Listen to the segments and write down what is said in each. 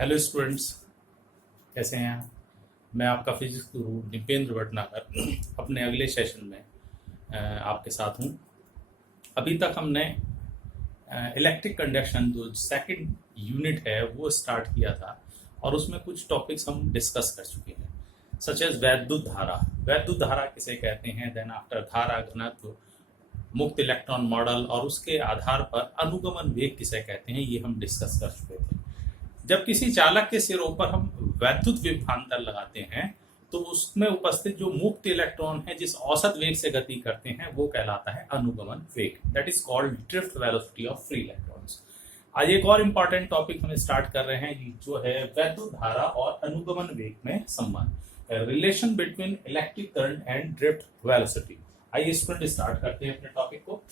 Hello students, कैसे हैं आप? मैं आपका फिजिक्स गुरु दीपेंद्र भटनागर अपने अगले सेशन में आपके साथ हूं। अभी तक हमने इलेक्ट्रिक कंडक्शन जो सेकंड यूनिट है वो स्टार्ट किया था और उसमें कुछ टॉपिक्स हम डिस्कस कर चुके हैं, सच एज वैद्युत धारा। वैद्युत धारा किसे कहते हैं, देन आफ्टर धारा घनत्व, मुक्त इलेक्ट्रॉन मॉडल और उसके आधार पर अनुगमन वेग किसे कहते हैं, ये हम डिस्कस कर चुके थे। जब किसी चालक के सिरों पर हम वैद्युत विभवांतर लगाते हैं तो उसमें उपस्थित जो मुक्त इलेक्ट्रॉन है जिस औसत वेग से गति करते हैं वो कहलाता है अनुगमन वेग, that is called drift velocity of free electrons. आज एक और इम्पॉर्टेंट टॉपिक हम स्टार्ट कर रहे हैं जो है वैद्युत धारा और अनुगमन वेग में संबंध, relation between electric current and drift velocity. आइए स्टूडेंट स्टार्ट करते हैं अपने टॉपिक को।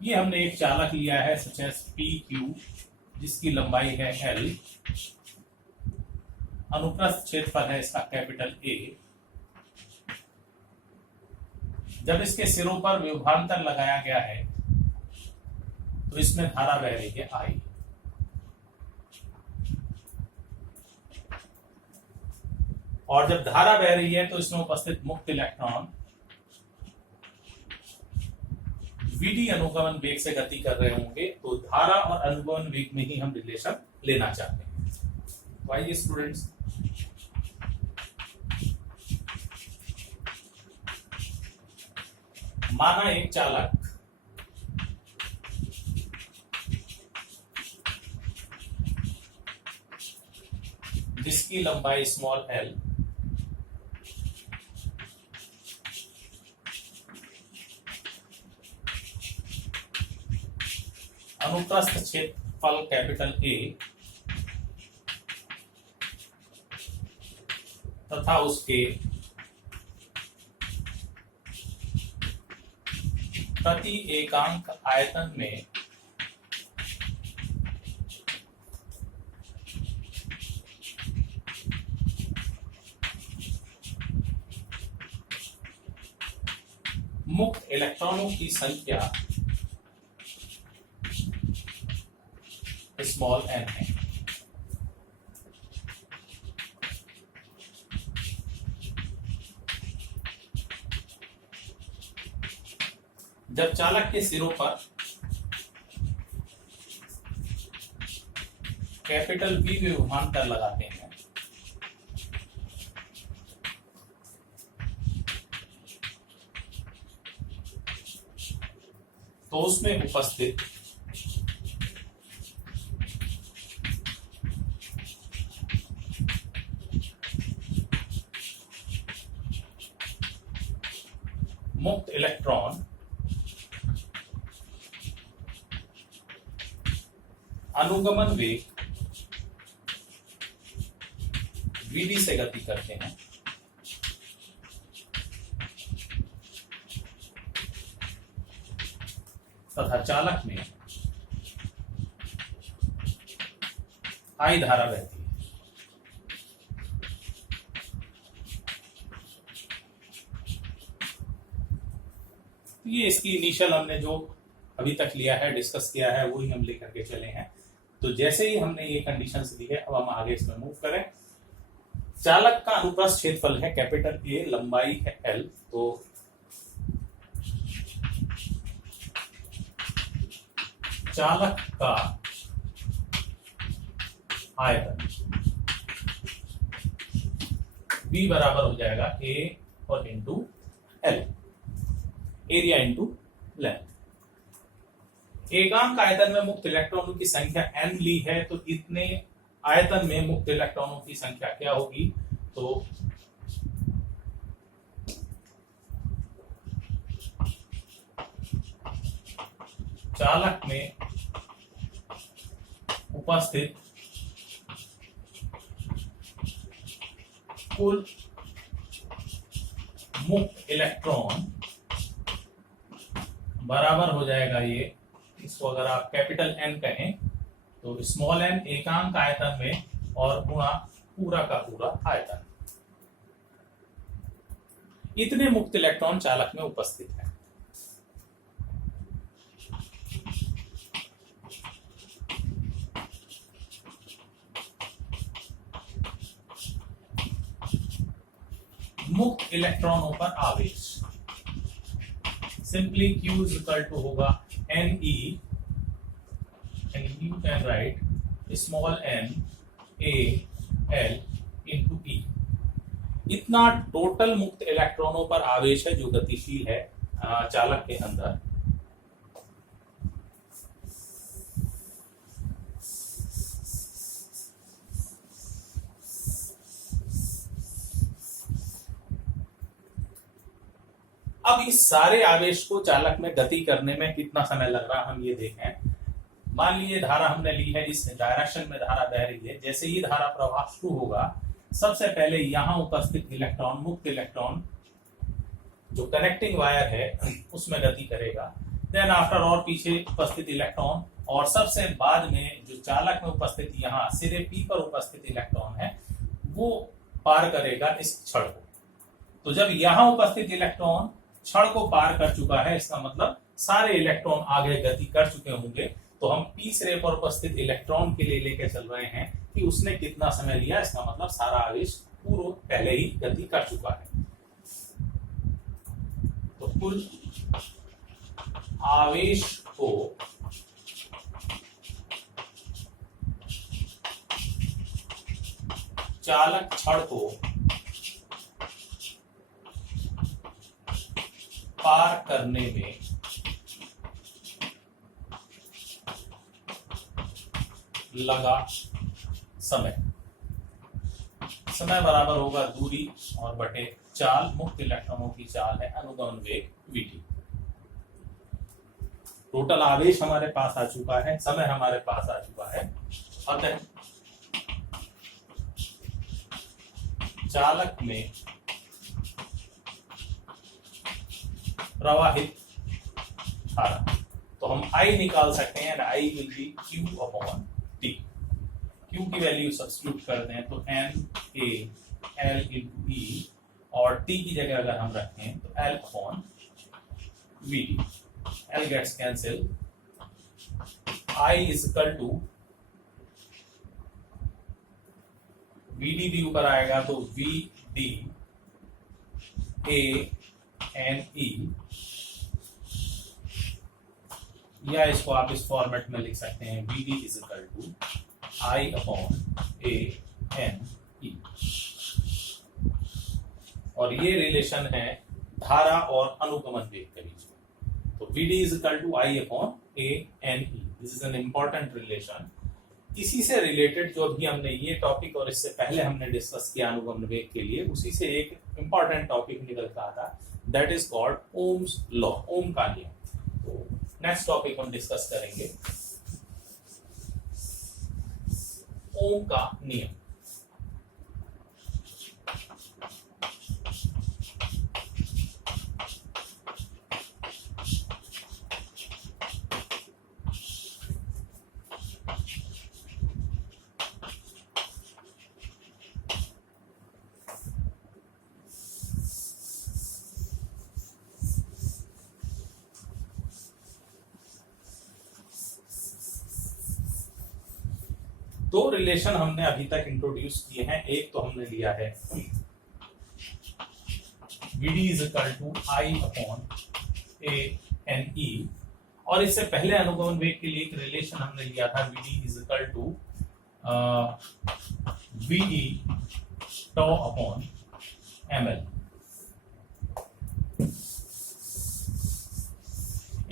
ये हमने एक चालक लिया है सच एज पी क्यू जिसकी लंबाई है एल, अनुप्रस्थ क्षेत्रफल है इसका कैपिटल ए। जब इसके सिरों पर विभवांतर लगाया गया है तो इसमें धारा बह रही है आई। और जब धारा बह रही है तो इसमें उपस्थित मुक्त इलेक्ट्रॉन वीडी अनुगमन वेग से गति कर रहे होंगे, तो धारा और अनुगमन वेग में ही हम रिलेशन लेना चाहते हैं। आइए स्टूडेंट्स, माना एक चालक जिसकी लंबाई स्मॉल एल अनुप्रस्थ क्षेत्रफल कैपिटल ए तथा उसके प्रति एकांक आयतन में मुक्त इलेक्ट्रॉनों की संख्या स्मॉल एन है। जब चालक के सिरों पर कैपिटल वी विभवांतर लगाते हैं तो उसमें उपस्थित मुक्त इलेक्ट्रॉन अनुगमन वेग वीडी से गति करते हैं तथा चालक में आई धारा बहती है। ये इसकी इनिशियल हमने जो अभी तक लिया है, डिस्कस किया है, वही हम लेकर के चले हैं। तो जैसे ही हमने ये कंडीशंस दी है, अब हम आगे इसमें मूव करें। चालक का अनुप्रस्थ क्षेत्रफल है कैपिटल ए, लंबाई है एल, तो चालक का आयतन B बराबर हो जाएगा ए और into L, area into length. एकांक आयतन में मुक्त इलेक्ट्रॉनों की संख्या n ली है, तो इतने आयतन में मुक्त इलेक्ट्रॉनों की संख्या क्या होगी, तो चालक में उपस्थित कुल मुक्त इलेक्ट्रॉन बराबर हो जाएगा ये, इसको अगर आप कैपिटल एन कहें तो स्मॉल एन एकांक आयतन में और गुणा पूरा का पूरा आयतन। इतने मुक्त इलेक्ट्रॉन चालक में उपस्थित है। इलेक्ट्रॉनों पर आवेश। Simply Q is equal to होगा NE, and you can write small n A L into E। इतना टोटल मुक्त इलेक्ट्रॉनों पर आवेश है जो गतिशील है चालक के अंदर। अब इस सारे आवेश को चालक में गति करने में कितना समय लग रहा हम ये देखें। मान लीजिए धारा हमने ली है, इस डायरेक्शन में धारा बह रही है। जैसे ही धारा प्रवाह शुरू होगा, सबसे पहले यहां उपस्थित इलेक्ट्रॉन, मुक्त इलेक्ट्रॉन जो कनेक्टिंग वायर है उसमें गति करेगा। देन आफ्टर और पीछे उपस्थित इलेक्ट्रॉन, और सबसे बाद में जो चालक में उपस्थित यहाँ सिरे पी पर उपस्थित इलेक्ट्रॉन है वो पार करेगा इस छड़ को। तो जब यहाँ उपस्थित इलेक्ट्रॉन छड़ को पार कर चुका है, इसका मतलब सारे इलेक्ट्रॉन आगे गति कर चुके होंगे। तो हम पी सिरे पर उपस्थित इलेक्ट्रॉन के लिए लेके चल रहे हैं कि उसने कितना समय लिया। इसका मतलब सारा आवेश पूर्व पहले ही गति कर चुका है। तो कुल आवेश को चालक छड़ को पार करने में लगा समय बराबर होगा दूरी और बटे चाल। मुक्त इलेक्ट्रॉनों की चाल है अनुगमन वेग vt। टोटल आवेश हमारे पास आ चुका है, समय हमारे पास आ चुका है। अतः चालक में प्रवाहित धारा, तो हम I निकाल सकते हैं। I will be Q upon T। Q की वैल्यू सब्स्टिट्यूट कर दें तो N A L into E, और T की जगह अगर हम रखें तो L upon VT। L gets cancel. I is equal to VD भी ऊपर आएगा तो VD A N E, या इसको आप इस फॉर्मेट में लिख सकते हैं VD is equal to I upon A N E। और ये रिलेशन है धारा और अनुगमन वेग के बीच में। तो VD is equal to I upon A N E। This is an important relation. इसी से रिलेटेड जो भी हमने ये टॉपिक और इससे पहले हमने डिस्कस किया अनुगमन वेग के लिए, उसी से एक इंपॉर्टेंट टॉपिक निकल कर आता, that is called Ohm's law, Ohm का नियम। तो नेक्स्ट टॉपिक हम डिस्कस करेंगे ओम का नियम। दो रिलेशन हमने अभी तक इंट्रोड्यूस किए हैं। एक तो हमने लिया है VD is equal to I upon A N E, और इससे पहले अनुगमन वेग के लिए एक रिलेशन हमने लिया था VD is equal to VE tau upon ML।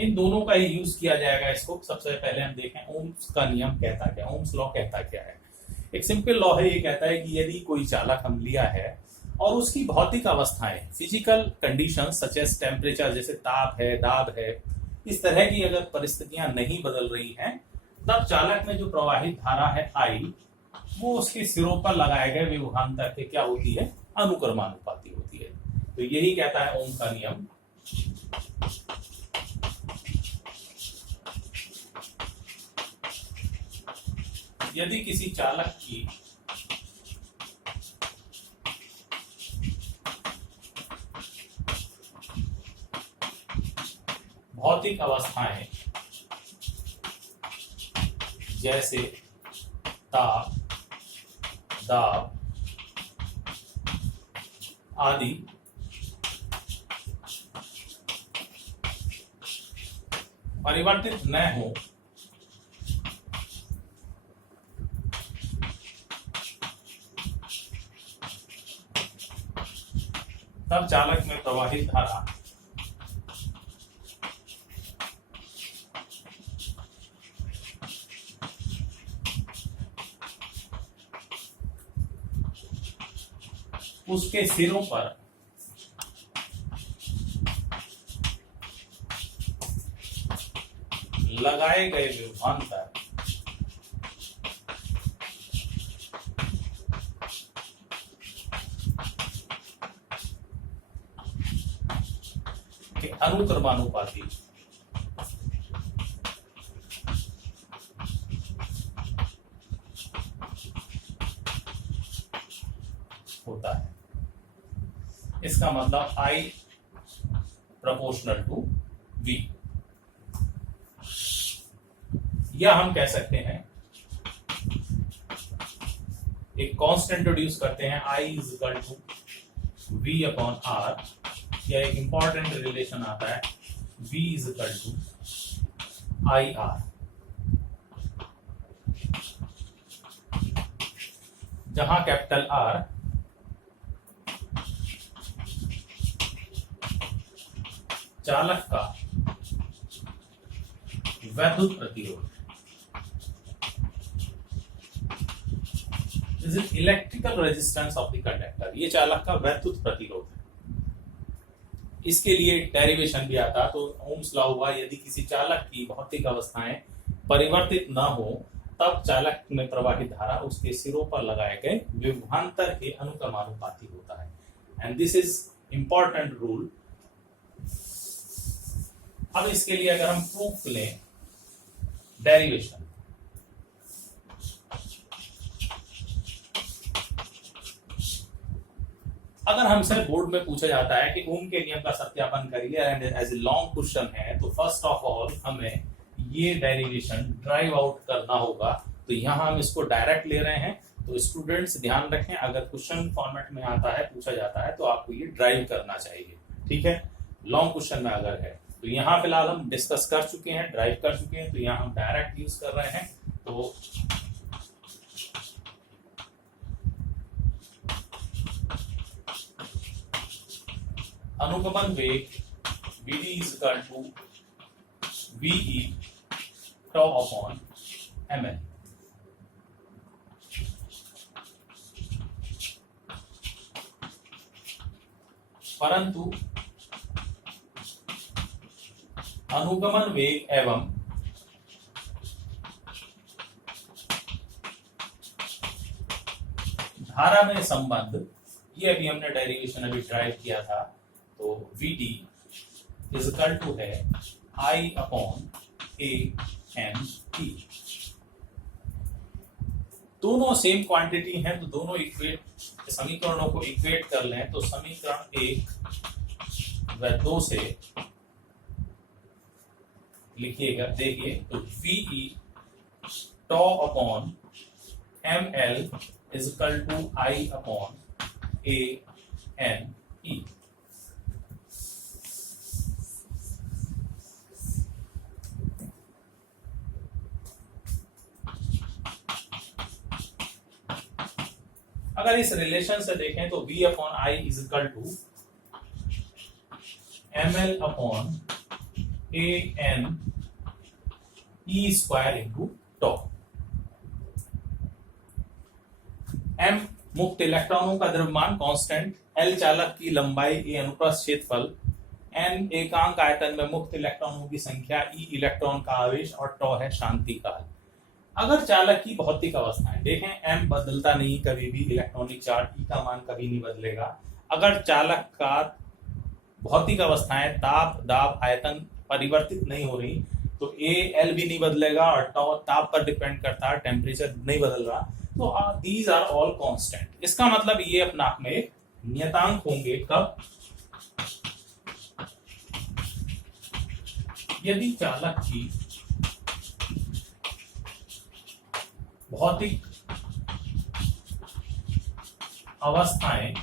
इन दोनों का ही यूज किया जाएगा। इसको सबसे पहले हम देखें ओम्स का नियम कहता क्या, ओम्स लॉ कहता क्या है। एक सिंपल लॉ है, ये कहता है कि यदि कोई चालक हम लिया है और उसकी भौतिक अवस्थाएं, physical conditions such as temperature, जैसे ताप है, दाब है, इस तरह की अगर परिस्थितियां नहीं बदल रही हैं, तब चालक में जो प्रवाहित धारा है I, वो उसके सिरों पर लगाए गए विभवांतर के क्या होती है, अनुक्रमानुपाती होती है। तो यही कहता है ओम का नियम। यदि किसी चालक की भौतिक अवस्थाएं जैसे ताप, दाब आदि परिवर्तित न हो तब चालक में प्रवाहित धारा उसके सिरों पर लगाए गए विभवांतर के अनुक्रमानुपाती होता है। इसका मतलब I प्रोपोर्शनल टू V, या हम कह सकते हैं एक कांस्टेंट इंट्रोड्यूस करते हैं I is equal to V upon R, या एक इंपॉर्टेंट रिलेशन आता है V is equal to IR, जहां कैपिटल R चालक का वैद्युत प्रतिरोध, this is electrical resistance of the conductor, ये चालक का वैद्युत प्रतिरोध है। इसके लिए डेरिवेशन भी आता, तो ओम्स लॉ हुआ, यदि किसी चालक की भौतिक अवस्थाएं परिवर्तित न हो तब चालक में प्रवाहित धारा उसके सिरों पर लगाए गए विभवांतर के अनुक्रमानुपाती होता है। And this is important rule. अब इसके लिए अगर हम प्रूफ लें डेरिवेशन, अगर हमसे बोर्ड में पूछा जाता है कि ओम के नियम का सत्यापन करिए and as a long question है, तो फर्स्ट ऑफ ऑल हमें ये डेरिवेशन ड्राइव आउट करना होगा। तो यहां हम इसको डायरेक्ट ले रहे हैं, तो स्टूडेंट्स ध्यान रखें, अगर क्वेश्चन फॉर्मेट में आता है, पूछा जाता है, तो आपको ये ड्राइव करना चाहिए, ठीक है। लॉन्ग क्वेश्चन में अगर है तो यहाँ फिलहाल हम डिस्कस कर चुके हैं, ड्राइव कर चुके हैं, तो यहाँ हम डायरेक्ट यूज कर रहे हैं। तो अनुगमन वेग Vd is equal to VE tau upon ml, परंतु अनुगमन वेग एवं धारा में संबंध, ये अभी हमने डेरिवेशन अभी ड्राइव किया था, तो Vd इज इक्वल टू है I अपॉन AME। दोनों सेम क्वांटिटी हैं, तो दोनों इक्वेट समीकरणों को इक्वेट कर लें, तो समीकरण 1 व 2 से लिखिएगा, देखिए, तो VE tau upon ML is equal to I upon ANE। अगर इस रिलेशन से देखें तो V upon I is equal to ML upon AN E square into tau. M मुक्त इलेक्ट्रॉनों का द्रव्यमान कांस्टेंट, L चालक की लंबाई, A अनुप्रस्थ क्षेत्रफल, N एकांक आयतन में मुक्त इलेक्ट्रॉनों की संख्या, E इलेक्ट्रॉन का आवेश और टॉ है शांति काल। अगर चालक की भौतिक अवस्थाएं देखें, M बदलता नहीं कभी भी, इलेक्ट्रॉनिक चार्ज E का मान कभी नहीं बदलेगा। अगर चालक का भौतिक अवस्थाएं ताप, दाब, आयतन परिवर्तित नहीं हो रही, तो A L भी नहीं बदलेगा और टॉ ताप पर डिपेंड करता है, टेम्परेचर नहीं बदल रहा, तो दीज आर ऑल कांस्टेंट। इसका मतलब ये अपना आप में एक नियतांक होंगे। कब? यदि चालक की भौतिक अवस्थाएं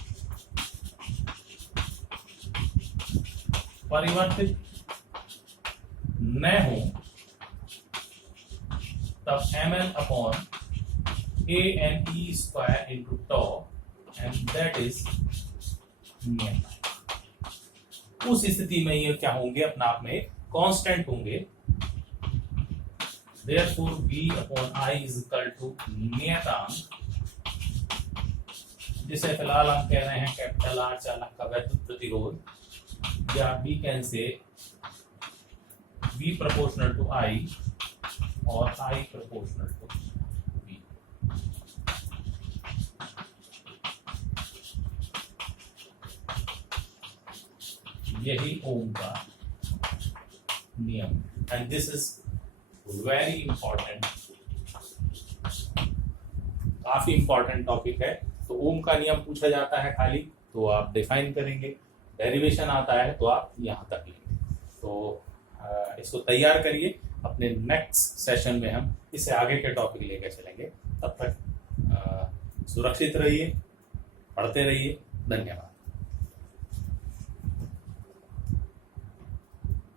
परिवर्तित न हो तब ml upon ANE² into tau and that is नियम। उस स्थिति में ये क्या होंगे, अपना आप में कांस्टेंट होंगे। Therefore V upon I is equal to नियतांक, जिसे फिलहाल हम कह रहे हैं कैपिटल R चालक का वैद्युत प्रतिरोध, या we can say V proportional to I और I प्रोपोर्शनल टू V। यही ओम का नियम, and this is very important, काफी इंपॉर्टेंट टॉपिक है। तो ओम का नियम पूछा जाता है खाली तो आप डिफाइन करेंगे, डेरिवेशन आता है तो आप यहाँ तक लेंगे। तो इसको तैयार करिए, अपने नेक्स्ट सेशन में हम इसे आगे के टॉपिक लेकर चलेंगे। तब तक सुरक्षित रहिए, पढ़ते रहिए। धन्यवाद।